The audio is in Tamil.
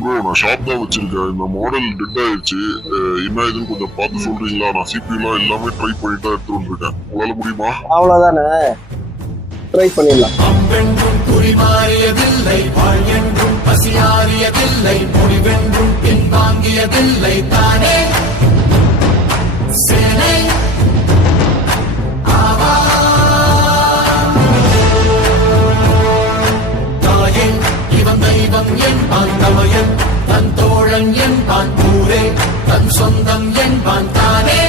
ப்ரோ நான் ஷாப் தான் வச்சிருக்கேன். இந்த மாடல் டெட் ஆயிடுச்சு. என்ன இதுன்னு கொஞ்சம் பார்த்து சொல்றீங்களா? நான் சிபியூலாம் எல்லாமே ட்ரை பண்ணிட்டு தான் எடுத்து வந்துருக்கேன். உங்களால முடியுமா? அவ்வளவுதானே, ட்ரை பண்ணிடலாம். அம்பென்றும் குறிமாறியதில்லை, வாழ் என்றும் பசியாறியதில்லை, முடிவென்றும் பின்வாங்கியதில்லை தானே சேனை தாயே. இவன் தெய்வம் என்பான் தமையன், தன் தோழன் என்பான் ஊரே, தன் சொந்தம் என்பான் தானே